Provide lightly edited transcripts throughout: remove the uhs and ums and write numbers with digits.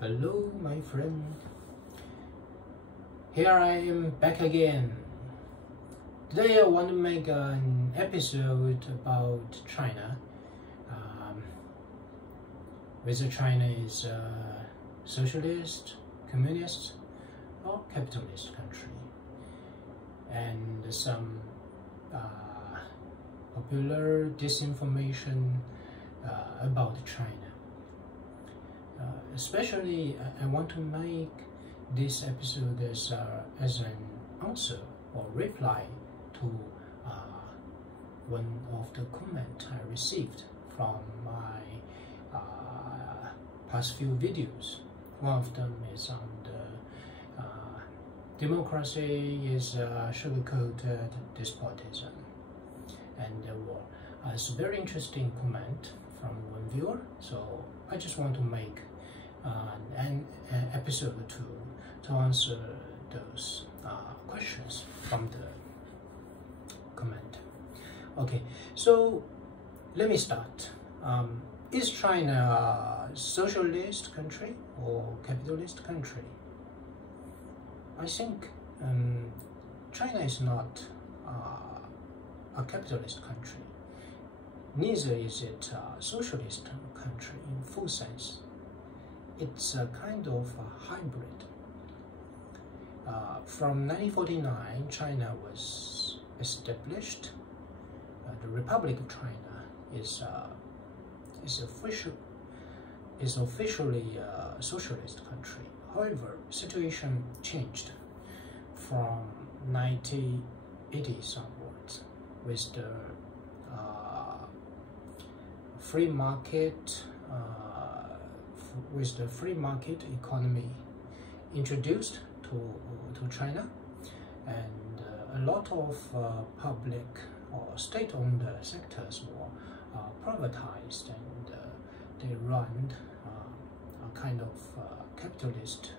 Hello, my friend. Here I am back again. Today I want to make an episode about China. Whether China is a socialist, communist, or capitalist country, and some popular disinformation about China. Especially, I want to make this episode as an answer or reply to one of the comments I received from my past few videos. One of them is on the democracy is sugar-coated despotism, and there was a very interesting comment from one viewer. So I just want to make an episode to answer those questions from the comment. Okay, so let me start. Is China a socialist country or capitalist country? I think China is not a capitalist country. Neither is it a socialist country in full sense. It's a kind of a hybrid. From 1949, China was established. The Republic of China is officially a socialist country. However, situation changed from 1980s onwards with the free market economy introduced to China, and a lot of public or state-owned sectors were privatized, and they run a kind of capitalist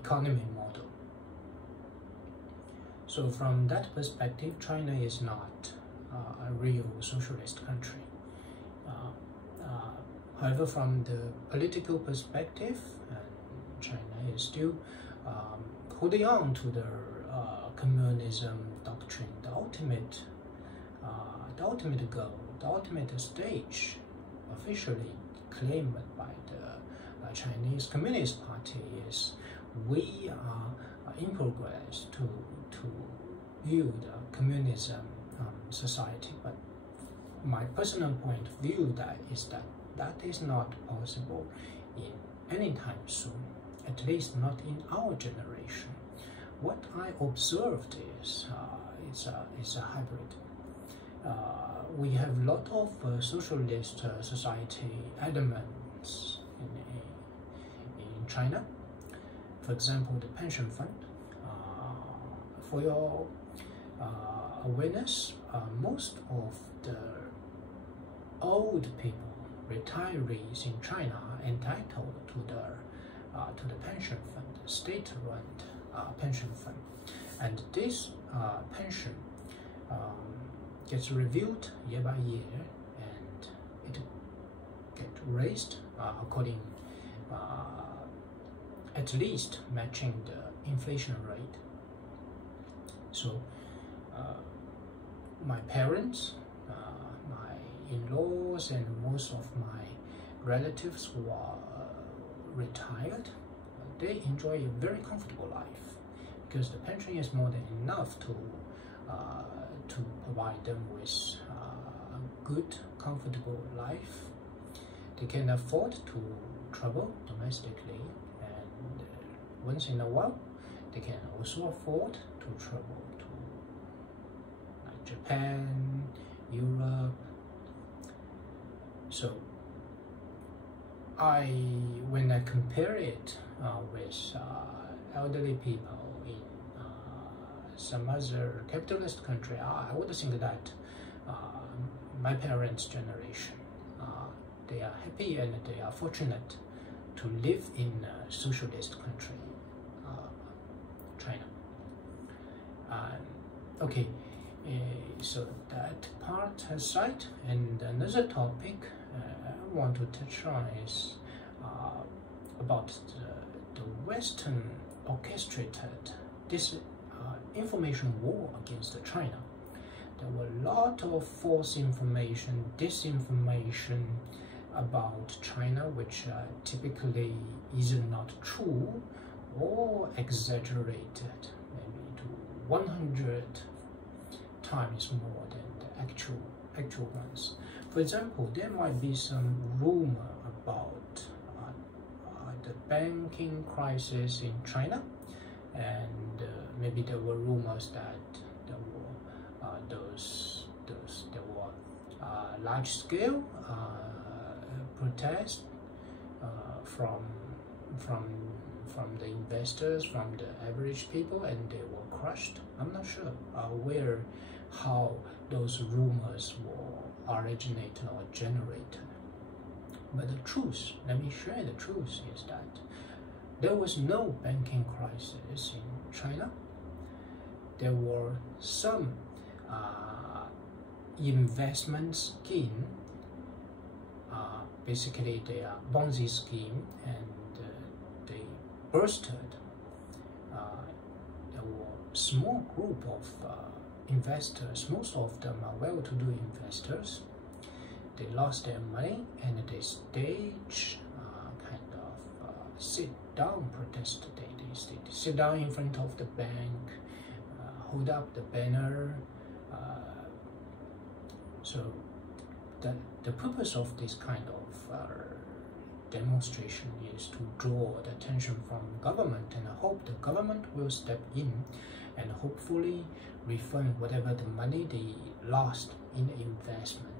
economy model. So from that perspective, China is not a real socialist country. However, from the political perspective, China is still holding on to their communism doctrine. The ultimate goal, the ultimate stage, officially claimed by the Chinese Communist Party, is we are in progress to build a communism society. But my personal point of view that is not possible in any time soon, at least not in our generation. What I observed is it's a hybrid. We have a lot of socialist society elements in China. For example, the pension fund. For your awareness, most of the old people, retirees in China, are entitled to the pension fund, state-run pension fund, and this pension gets reviewed year by year, and it gets raised according, at least matching the inflation rate. So my parents, my in-laws, and most of my relatives who are retired, they enjoy a very comfortable life because the pension is more than enough to provide them with a good, comfortable life. They can afford to travel domestically, and once in a while, they can also afford to travel to like Japan, Europe. So when I compare it with elderly people in some other capitalist country, I would think that my parents' generation, they are happy and they are fortunate to live in a socialist country, China. Okay, so that part aside, and another topic I want to touch on is about the Western orchestrated this information war against China. There were a lot of false information, disinformation about China, which typically is not true or exaggerated, maybe to 100 times more than the actual ones. For example, there might be some rumor about the banking crisis in China, and maybe there were rumors that there were large-scale protests from the investors, from the average people, and they were crushed. I'm not sure how those rumors were originated or generated. But the truth, let me share the truth, is that there was no banking crisis in China. There were some investment scheme, basically they are Ponzi scheme, and they bursted. There were small group of investors, most of them are well-to-do investors. They lost their money and they staged kind of sit-down protest. They sit down in front of the bank, hold up the banner. So the purpose of this kind of demonstration is to draw the attention from government, and I hope the government will step in and hopefully refund whatever the money they lost in investment.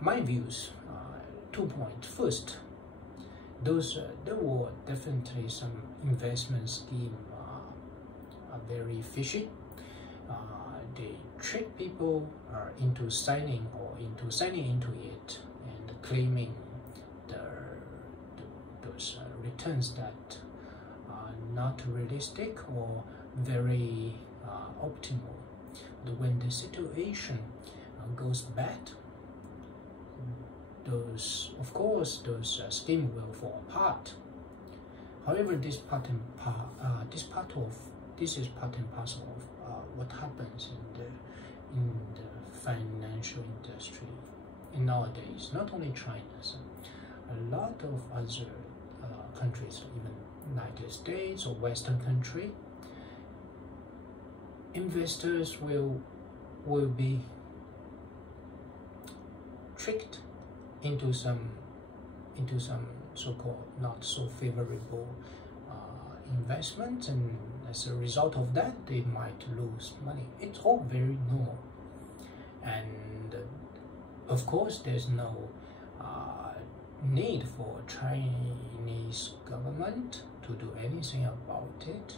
My views, 2 points. First, there were definitely some investment scheme are very fishy. They trick people into signing into it and claiming those returns that are not realistic or very optimal. But when the situation goes bad, those schemes will fall apart. However, this is part and parcel of what happens in the financial industry in nowadays. Not only China, so a lot of other countries, even United States or Western country, investors will be tricked into some so-called not so favorable investment, and as a result of that they might lose money. It's all very normal, and of course there's no need for Chinese government to do anything about it,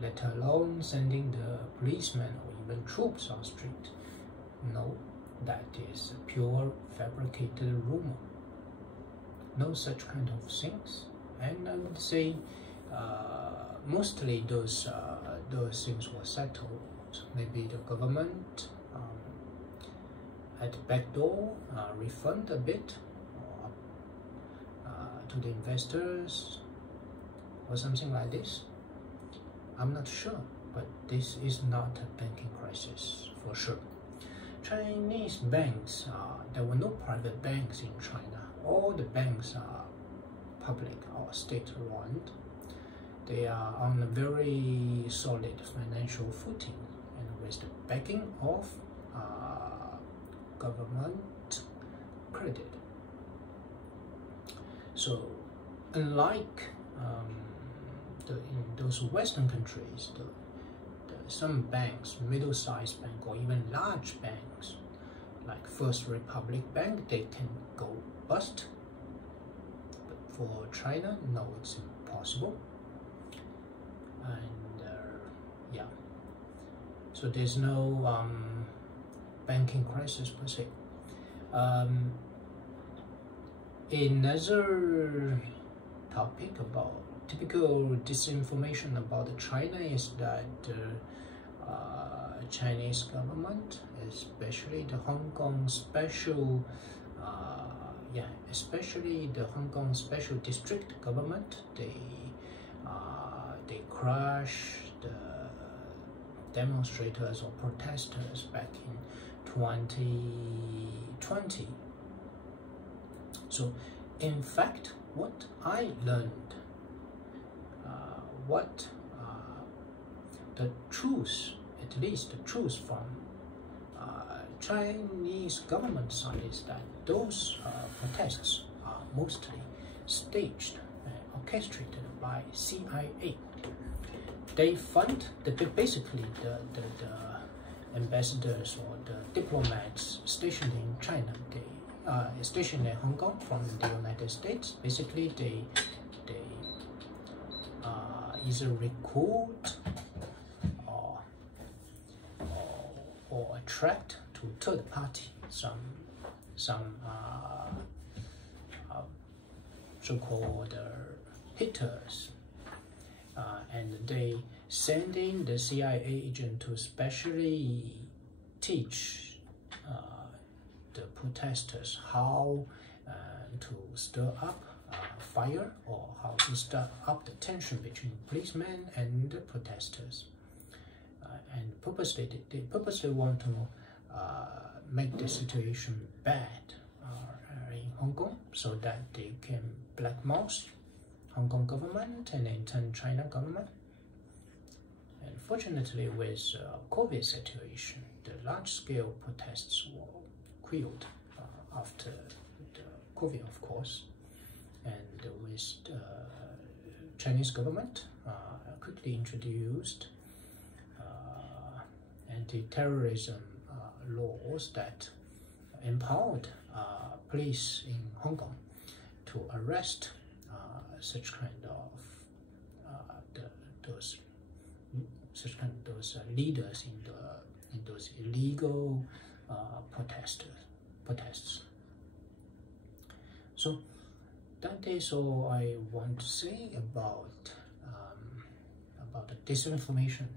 let alone sending the policemen or even troops on street. No, that is a pure fabricated rumor. No such kind of things, and I would say mostly those things were settled. Maybe the government at the back door refund a bit to the investors or something like this. I'm not sure, but this is not a banking crisis for sure. Chinese banks, there were no private banks in China. All the banks are public or state-run. They are on a very solid financial footing and with the backing of government credit. So, unlike in those Western countries, some banks, middle-sized bank or even large banks, like First Republic Bank, they can go bust. But for China, no, it's impossible. And yeah, so there's no banking crisis per se. Another topic about typical disinformation about China is that Chinese government, especially the Hong Kong special yeah, especially the Hong Kong Special District government, they crushed the demonstrators or protesters back in 2020. So, in fact, what I learned, the truth, at least the truth from Chinese government side is that those protests are mostly staged and orchestrated by CIA. They fund basically the ambassadors or the diplomats stationed in China. They stationed in Hong Kong from the United States. Basically, they either recruit or attract to third party some so-called hitters, and they send in the CIA agent to specially teach the protesters how to stir up fire, or how to stir up the tension between policemen and the protesters. And they purposely want to make the situation bad in Hong Kong, so that they can blackmail Hong Kong government and in turn China government. And fortunately, with COVID situation, the large-scale protests were quelled after the COVID, of course, and with the Chinese government quickly introduced anti-terrorism laws that empowered police in Hong Kong to arrest such kind of those leaders in those illegal protests. So that is all I want to say about the disinformation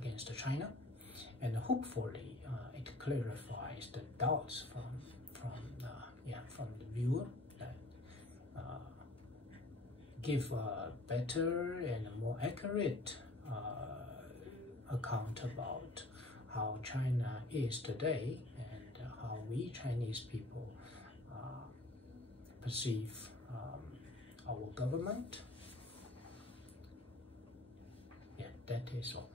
against China, and hopefully it clarifies the doubts from the viewer, that give a better and more accurate account about how China is today, and how we Chinese people perceive our government. Yeah, that is all.